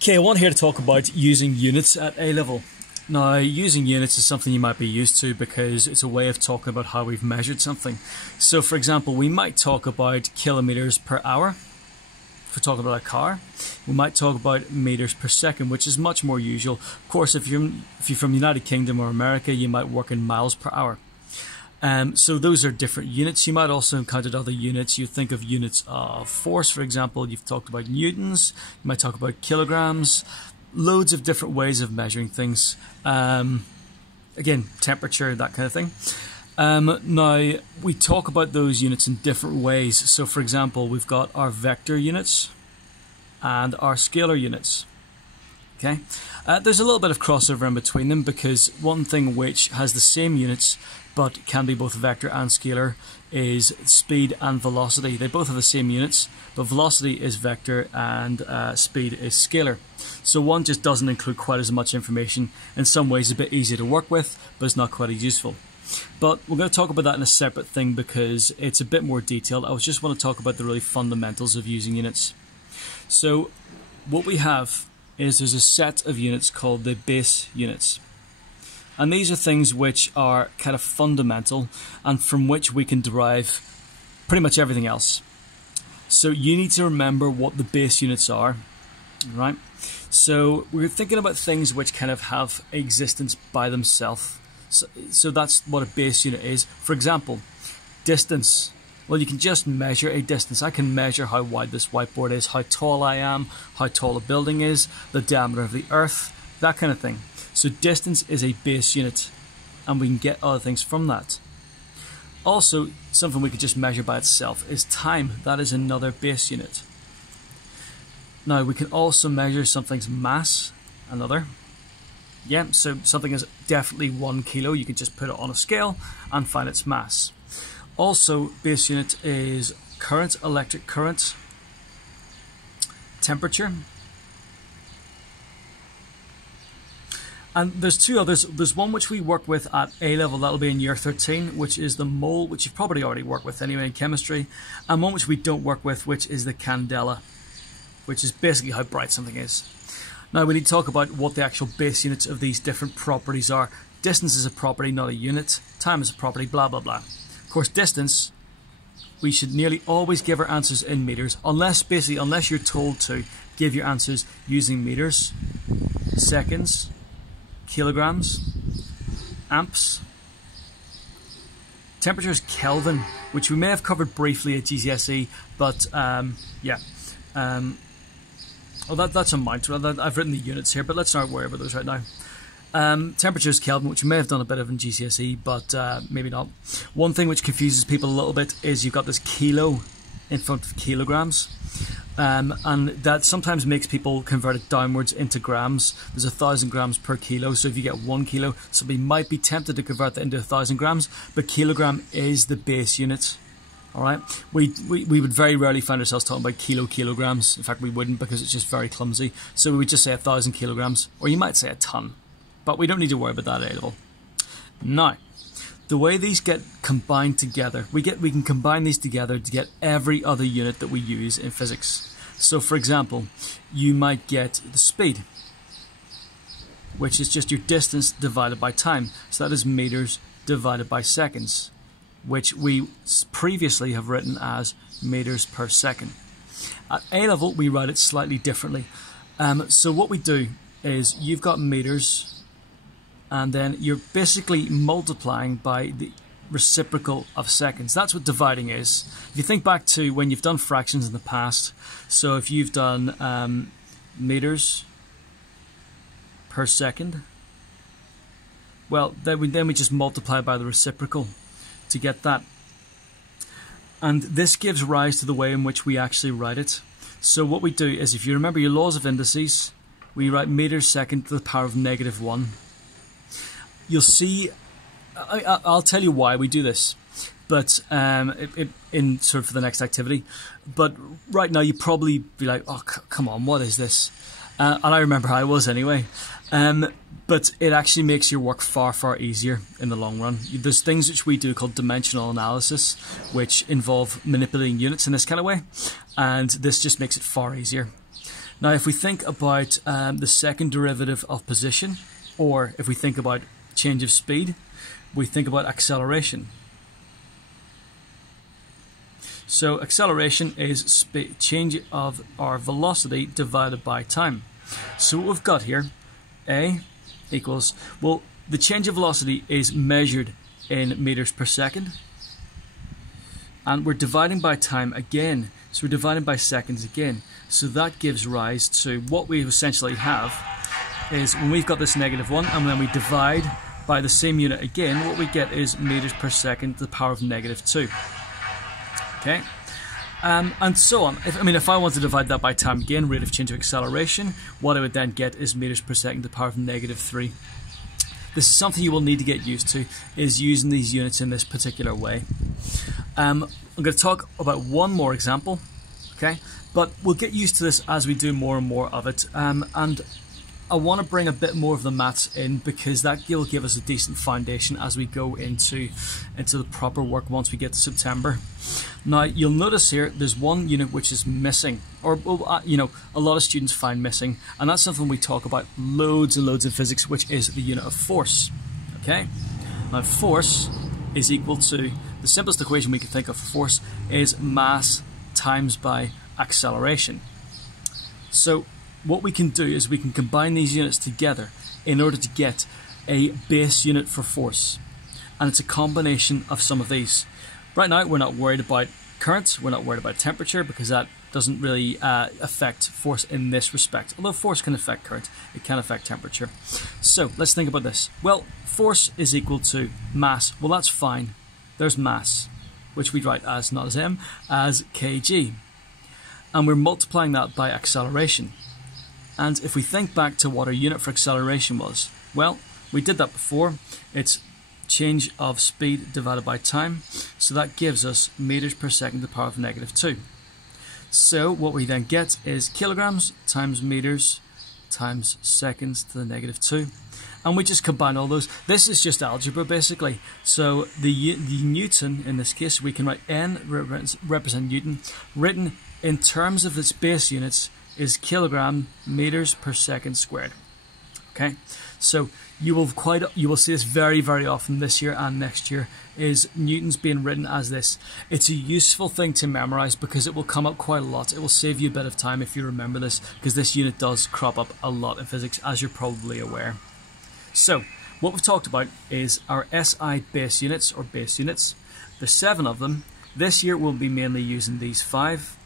Okay, I want here to talk about using units at A level. Now, using units is something you might be used to because it's a way of talking about how we've measured something. So, for example, we might talk about kilometers per hour. If we're talking about a car, we might talk about meters per second, which is much more usual. Of course, if you're from the United Kingdom or America, you might work in miles per hour. So those are different units. You might also encounter other units. You think of units of force, for example. You've talked about newtons. You might talk about kilograms. Loads of different ways of measuring things. Again, temperature, that kind of thing. Now, we talk about those units in different ways. So, for example, we've got our vector units and our scalar units. Okay, there's a little bit of crossover in between them because one thing which has the same units but can be both vector and scalar is speed and velocity. They both have the same units, but velocity is vector and speed is scalar. So one just doesn't include quite as much information. In some ways, it's a bit easier to work with, but it's not quite as useful. But we're going to talk about that in a separate thing because it's a bit more detailed. I just want to talk about the really fundamentals of using units. So what we have is there's a set of units called the base units. And these are things which are kind of fundamental and from which we can derive pretty much everything else. So you need to remember what the base units are, right? So we're thinking about things which kind of have existence by themselves. So that's what a base unit is. For example, distance. Well, you can just measure a distance. I can measure how wide this whiteboard is, how tall I am, how tall a building is, the diameter of the earth, that kind of thing. So distance is a base unit, and we can get other things from that. Also, something we could just measure by itself is time. That is another base unit. Now, we can also measure something's mass, another. Yeah, so something is definitely 1 kilo. You can just put it on a scale and find its mass. Also, base unit is current, electric current, temperature. And there's two others. There's one which we work with at A level, that'll be in year 13, which is the mole, which you've probably already worked with anyway in chemistry. And one which we don't work with, which is the candela, which is basically how bright something is. Now we need to talk about what the actual base units of these different properties are. Distance is a property, not a unit. Time is a property, blah, blah, blah. Of course, distance, we should nearly always give our answers in meters, unless you're told to give your answers using meters, seconds, kilograms, amps. Temperature is Kelvin, which we may have covered briefly at GCSE, but yeah. Well, that's a amount. I've written the units here, but let's not worry about those right now. Temperature is Kelvin, which you may have done a bit of in GCSE, but maybe not. One thing which confuses people a little bit is you've got this kilo in front of kilograms. And that sometimes makes people convert it downwards into grams. There's 1,000 grams per kilo, so if you get 1 kilo, somebody might be tempted to convert that into 1,000 grams, but kilogram is the base unit. All right, we would very rarely find ourselves talking about kilograms. In fact, we wouldn't because it's just very clumsy. So we would just say 1,000 kilograms, or you might say a ton, but we don't need to worry about that at all. Now, the way these get combined together, we can combine these together to get every other unit that we use in physics. So, for example, you might get the speed, which is just your distance divided by time. So that is meters divided by seconds, which we previously have written as meters per second. At A level, we write it slightly differently. So what we do is you've got meters, and then you're basically multiplying by the reciprocal of seconds. That's what dividing is. If you think back to when you've done fractions in the past, so if you've done meters per second, well, then we just multiply by the reciprocal to get that. And this gives rise to the way in which we actually write it. So what we do is, if you remember your laws of indices, we write meters second to the power of -1. You'll see, I'll tell you why we do this, but in sort of for the next activity. But right now you probably be like, oh, come on, what is this? And I remember I was anyway. But it actually makes your work far, far easier in the long run. There's things which we do called dimensional analysis, which involve manipulating units in this kind of way, and this just makes it far easier. Now, if we think about the second derivative of position, or if we think about change of speed, we think about acceleration. So acceleration is change of our velocity divided by time. So what we've got here, A equals, well, the change of velocity is measured in meters per second, and we're dividing by time again, so we're dividing by seconds again. So that gives rise to what we essentially have is when we've got this -1 and then we divide by the same unit again, what we get is meters per second to the power of -2. Okay, and so on. If I want to divide that by time again, rate of change of acceleration, what I would then get is meters per second to the power of -3. This is something you will need to get used to, is using these units in this particular way. I'm going to talk about one more example, okay? But we'll get used to this as we do more and more of it. And I want to bring a bit more of the maths in, because that will give us a decent foundation as we go into the proper work once we get to September. Now, you'll notice here there's one unit which is missing, or a lot of students find missing, and that's something we talk about loads and loads in physics, which is the unit of force. Okay? Now, force is equal to, the simplest equation we can think of for force is mass times by acceleration. So what we can do is we can combine these units together in order to get a base unit for force, and it's a combination of some of these. Right now we're not worried about current, we're not worried about temperature, because that doesn't really affect force in this respect. Although force can affect current, it can affect temperature. So let's think about this. Well, force is equal to mass. Well, that's fine. There's mass, which we write as, not as m, as kg. And we're multiplying that by acceleration. And if we think back to what our unit for acceleration was, well, we did that before. It's change of speed divided by time. So that gives us meters per second to the power of -2. So what we then get is kilograms times meters times seconds to the -2. And we just combine all those. This is just algebra, basically. So the Newton, in this case, we can write N represent Newton, written in terms of its base units, is kilogram meters per second squared. Okay, so you will see this very, very often this year and next year, is Newton's being written as this. It's a useful thing to memorize because it will come up quite a lot. It will save you a bit of time if you remember this, because this unit does crop up a lot in physics, as you're probably aware. So what we've talked about is our SI base units, or base units. There's 7 of them. This year we'll be mainly using these 5.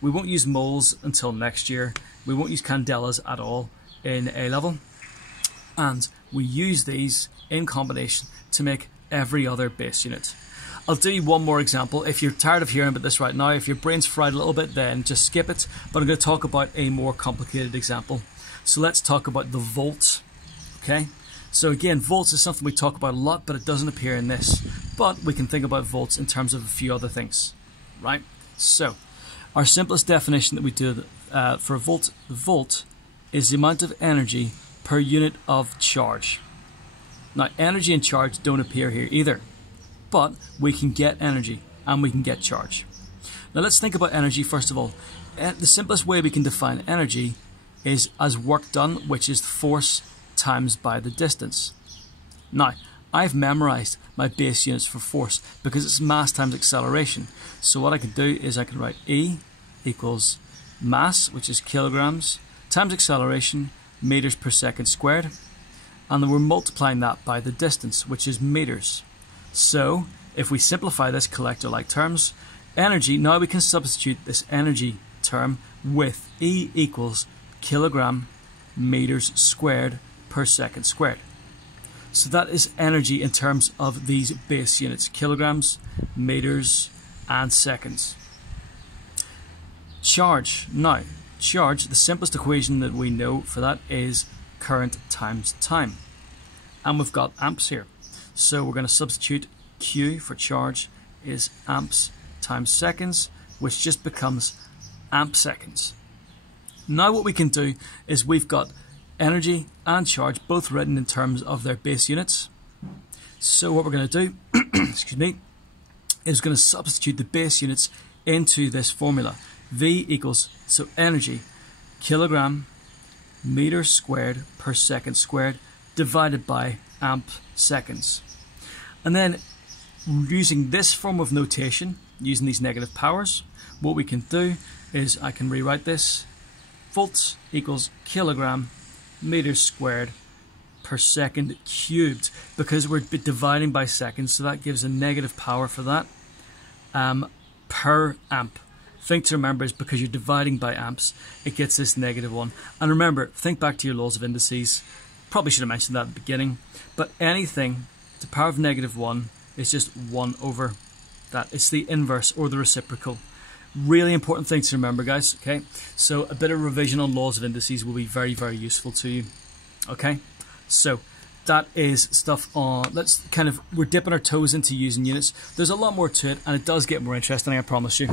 We won't use moles until next year. We won't use candelas at all in A level. And we use these in combination to make every other base unit. I'll do you one more example. If you're tired of hearing about this right now, if your brain's fried a little bit, then just skip it. But I'm going to talk about a more complicated example. So let's talk about the volt. Okay? So again, volts is something we talk about a lot, but it doesn't appear in this. But we can think about volts in terms of a few other things. Right? So our simplest definition that we do for a volt is the amount of energy per unit of charge. Now, energy and charge don't appear here either, but we can get energy and we can get charge. Now, let's think about energy first of all. The simplest way we can define energy is as work done, which is force times by the distance. Now, I've memorized my base units for force because it's mass times acceleration. So what I can do is I can write E equals mass, which is kilograms, times acceleration, meters per second squared, and then we're multiplying that by the distance, which is meters. So if we simplify this, collect our like terms, energy, now we can substitute this energy term with E equals kilogram meters squared per second squared. So that is energy in terms of these base units, kilograms, meters, and seconds. Charge. Now, charge, the simplest equation that we know for that is current times time. And we've got amps here. So we're going to substitute Q for charge is amps times seconds, which just becomes amp seconds. Now what we can do is we've got energy and charge both written in terms of their base units. So what we're going to do excuse me, is going to substitute the base units into this formula. V equals, so energy kilogram meters squared per second squared divided by amp seconds. And then using this form of notation, using these negative powers, what we can do is I can rewrite this. Volts equals kilogram meters squared per second cubed, because we're dividing by seconds, so that gives a negative power for that, per amp. Thing to remember is because you're dividing by amps, it gets this negative one. And remember, think back to your laws of indices. Probably should have mentioned that at the beginning, but anything to the power of -1 is just 1 over that. It's the inverse or the reciprocal. Really important thing to remember, guys. Okay, so a bit of revision on laws of indices will be very, very useful to you. Okay, so that is stuff on, we're dipping our toes into using units. There's a lot more to it, and it does get more interesting, I promise you.